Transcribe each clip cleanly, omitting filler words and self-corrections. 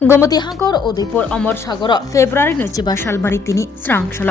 गोमती हांगर उदयपुर अमर सागर फेब्रुवारी नैजिबा सालबारि तिनि स्रांसल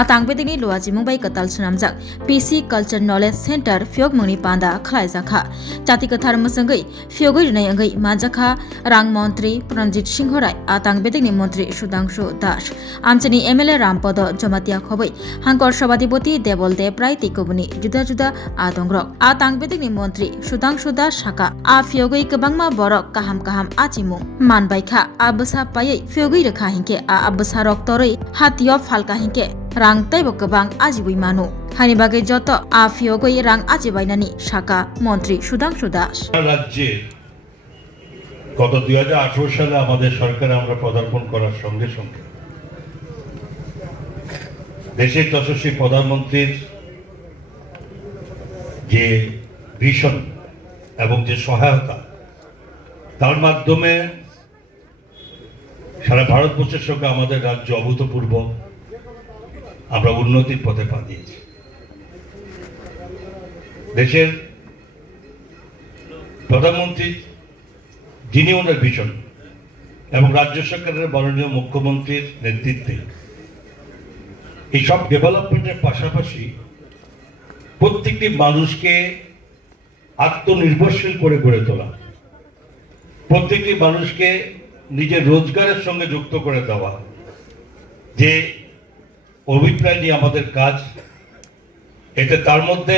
आतांगबेदिनि लुआजिमुंबाई कताल सुनामजाक PC culture knowledge centre फ्योगमुंनि पांदा खलायजाखा जातिकथार मसंगै फ्योगै रनै अंगै माजाखा रां मंत्री प्रनजित सिंह राय आतांगबेदिनि मंत्री सुधांशु दास आमचेनि एमएलए रामपद जमातिया खबै हांगर सभाधिपति देवल देव राय तिकुबुनि जुदा जुदा आदंग्रक आतांगबेदिनि मंत्री सुधांशु दास साका आ फ्योगै गोबांमा बरक काहाम काहाम आचिमुं मानबायखा आबसा पायै फ्योगै रोखा हिंके आबसा रक्तरै हातिय फालका हिंके रां तैबो गोबां आजिबै मानु हानि बागै जत आ फ्योगै रां आजिबायनानि साका मंत्री सुधांशु दास রাজ্যে গত 2018 সালে আমাদের সরকারে আমরা পদার্পণ করার সঙ্গে সঙ্গে দেশের যশস্বী প্রধানমন্ত্রীর যে ভিশন এবং যে সহায়তা তার মাধ্যমে সারা ভারতবর্ষের সঙ্গে আমাদের রাজ্য অভূতপূর্ব আমরা উন্নতির পথে পা দিয়েছি। দেশের প্রধানমন্ত্রী যিনি ওনার ভিশন এবং রাজ্য সরকারের মাননীয় মুখ্যমন্ত্রীর নেতৃত্বে এই সব ডেভেলপমেন্টের পাশাপাশি প্রত্যেকটি মানুষকে আত্মনির্ভরশীল করে গড়ে তোলা, প্রত্যেকটি মানুষকে নিজের রোজগারের সঙ্গে যুক্ত করে দেওয়া, যে অভিপ্রায় নিয়ে আমাদের কাজ, এতে তার মধ্যে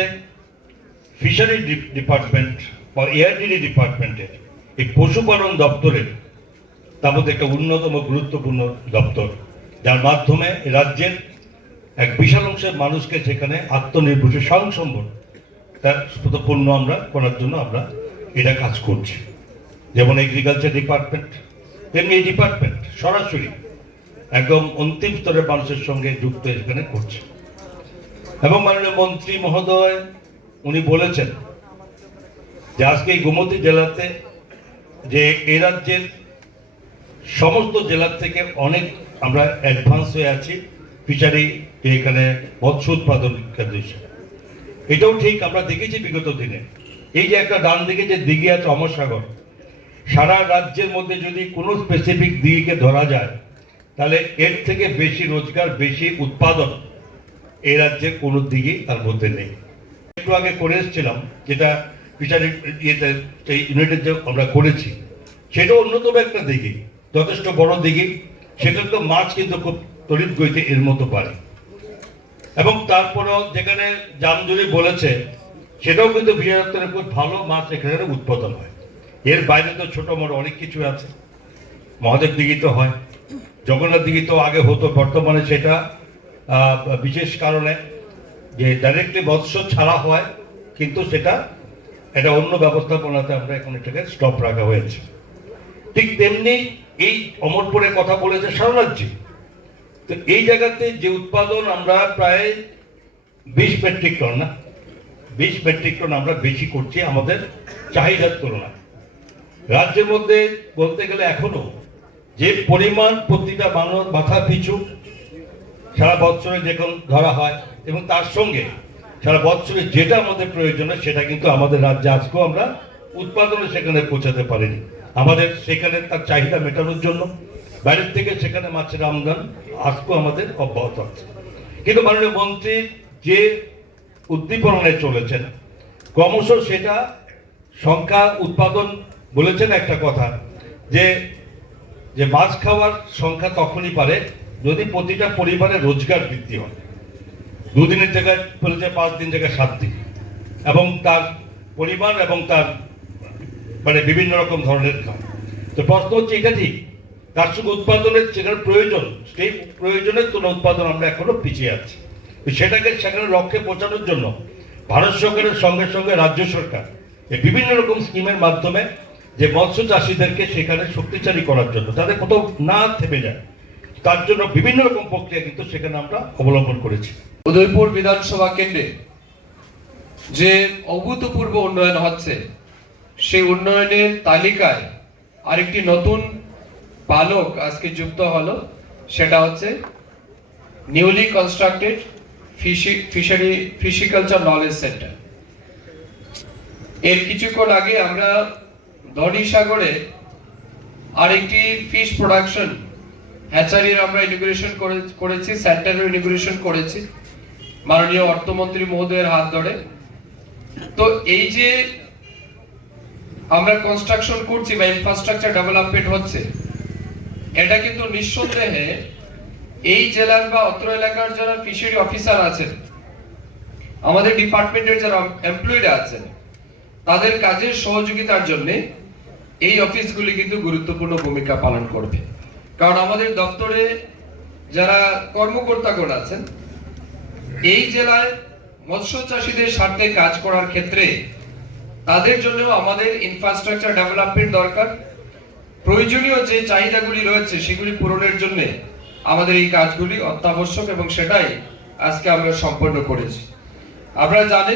ফিশারি ডিপার্টমেন্ট বা এআরডিডি ডিপার্টমেন্টের এই পশুপালন দপ্তরের তার মধ্যে একটা অন্যতম গুরুত্বপূর্ণ দপ্তর, যার মাধ্যমে রাজ্যের এক বিশাল অংশের মানুষকে সেখানে আত্মনির্ভরশীল স্বয়ংসম্বর তার পণ্য আমরা করার জন্য আমরা এটা কাজ করছি। যেমন এগ্রিকালচার ডিপার্টমেন্ট, তেমনি এই ডিপার্টমেন্ট সরাসরি একদম অন্তিম স্তরের মানুষের সঙ্গে যুক্ত এখানে করছে। এবং মাননীয় মন্ত্রী মহোদয় উনি বলেছেন যে আজকে এই গোমতী জেলাতে যে এই রাজ্যের সমস্ত জেলার থেকে অনেক আমরা অ্যাডভান্স হয়ে আছি ফিশারি এখানে মৎস্য উৎপাদন কেন্দ্র হিসেবে। এটাও ঠিক, আমরা দেখেছি বিগত দিনে এই যে একটা ডান দিকে যে দিঘি আছে অমর সাগর, সারা রাজ্যের মধ্যে যদি কোনো স্পেসিফিক দিকে ধরা যায় তাহলে এর থেকে বেশি রোজগার, বেশি উৎপাদন এই রাজ্যে কোনো দিকে তার মধ্যে নেই। একটু আগে করে এসেছিলাম যেটা ফিশারি ইউনিটের যে আমরা করেছি, সেটা অন্যতম একটা দিঘি, যথেষ্ট বড় দিঘি, সেটা তো মাছ কিন্তু খুব তড়িৎ গতিতে এর মতো পারে। এবং তারপরেও যেখানে জামজুরি বলেছে সেটাও কিন্তু বৃহত্তরে খুব ভালো মাছ এখানে উৎপাদন হয়। এর বাইরে তো ছোট বড় অনেক কিছু আছে, মহাদেব দিঘি তো হয়, জগন্নাথ দিঘি তো আগে হতো, বর্তমানে সেটা বিশেষ কারণে যে ডাইরেক্টলি মৎস্য ছাড়া হয়, কিন্তু সেটা এটা অন্য ব্যবস্থাপনাতে আমরা এখন এটাকে স্টপ রাখা হয়েছে। ঠিক তেমনি এই অমরপুরের কথা বলেছে সারা রাজ্যে, তো এই জায়গাতে যে উৎপাদন আমরা প্রায় 20 মেট্রিক টন না 20 মেট্রিক টন আমরা বেশি করছি আমাদের চাহিদার তুলনায়। রাজ্যের মধ্যে বলতে গেলে এখনো যে পরিমাণ প্রতিটা মাথা পিছু সারা বছরে যখন ধরা হয় এবং তার সঙ্গে সারা বছরে যেটা আমাদের প্রয়োজন সেটা কিন্তু আমাদের রাজ্যে আজকেও আমরা উৎপাদনে সেখানে পৌঁছাতে পারিনি। আমাদের সেখানে তার চাহিদা মেটানোর জন্য বাইরের থেকে সেখানে মাছের আমদানি আজকেও আমাদের অব্যাহত আছে। কিন্তু মাননীয় মন্ত্রী যে উদ্দীপনায় চলেছেন ক্রমশ সেটা সংখ্যা উৎপাদন বলেছেন একটা কথা, যে মাছ খাওয়ার সংখ্যা তখনই পারে যদি প্রতিটা পরিবারের রোজগার বৃদ্ধি হয়। 2 দিনের জায়গায় বলেছে 5 দিন জায়গায় 7 দিন, এবং তার পরিমাণ এবং তার মানে বিভিন্ন রকম ধরনের খায়। তো প্রশ্ন হচ্ছে এটা ঠিক, তার সঙ্গে উৎপাদনের যেখানে প্রয়োজন সেই প্রয়োজনের তুলনা উৎপাদন আমরা এখনো পিছিয়ে আছি। সেটাকে সেখানে লক্ষ্যে পৌঁছানোর জন্য ভারত সরকারের সঙ্গে সঙ্গে রাজ্য সরকার এই বিভিন্ন রকম স্কিমের মাধ্যমে যে মৎস্য চাষীদেরকে সেখানে শক্তিশালী করার জন্য, তাদের কোথাও না থেমে যায়, তার জন্য বিভিন্ন রকম প্রক্রিয়া কিন্তু সেখানে আমরা অবলম্বন করেছি। উদয়পুর বিধানসভা কেন্দ্রে যে অভূতপূর্ব উন্নয়ন হচ্ছে, সেই উন্নয়নের তালিকায় আরেকটি নতুন পালক আজকে যুক্ত হলো, সেটা হচ্ছে নিউলি কনস্ট্রাক্টেড ফিশিকালচার নলেজ সেন্টার। এর কিছুক্ষণ আগে আমরা ধনী সাগরে আর একটি ফিশ প্রোডাকশন হ্যাচারির আমরা ইনোগ্রেশন করেছি, সেন্টারের ইনোগ্রেশন করেছি মাননীয় অর্থমন্ত্রী মহোদয়ের হাত ধরে। তো এই যে আমরা কনস্ট্রাকশন করছি বা ইনফ্রাস্ট্রাকচার ডেভেলপমেন্ট হচ্ছে, এটা কিন্তু নিঃসন্দেহে এই জেলার বা অত্র এলাকার যারা ফিশারি অফিসার আছেন, আমাদের ডিপার্টমেন্টের যারা এমপ্লয়িরা আছেন, তাদের কাজের সহযোগিতার জন্য এই অফিসগুলি কিন্তু গুরুত্বপূর্ণ ভূমিকা পালন করবে। কারণ আমাদের দপ্তরে যারা কর্মকর্তাগণ আছেন, এই জেলায় মৎস্য চাষীদের স্বার্থে কাজ করার ক্ষেত্রে তাদের জন্য আমাদের ইনফ্রাস্ট্রাকচার ডেভেলপমেন্ট দরকার। প্রয়োজনীয় যে চাহিদাগুলি রয়েছে সেগুলি পূরণের জন্য আমাদের এই কাজগুলি অত্যাবশ্যক এবং সেটাই আজকে আমরা সম্পন্ন করেছি। আপনারা জানেন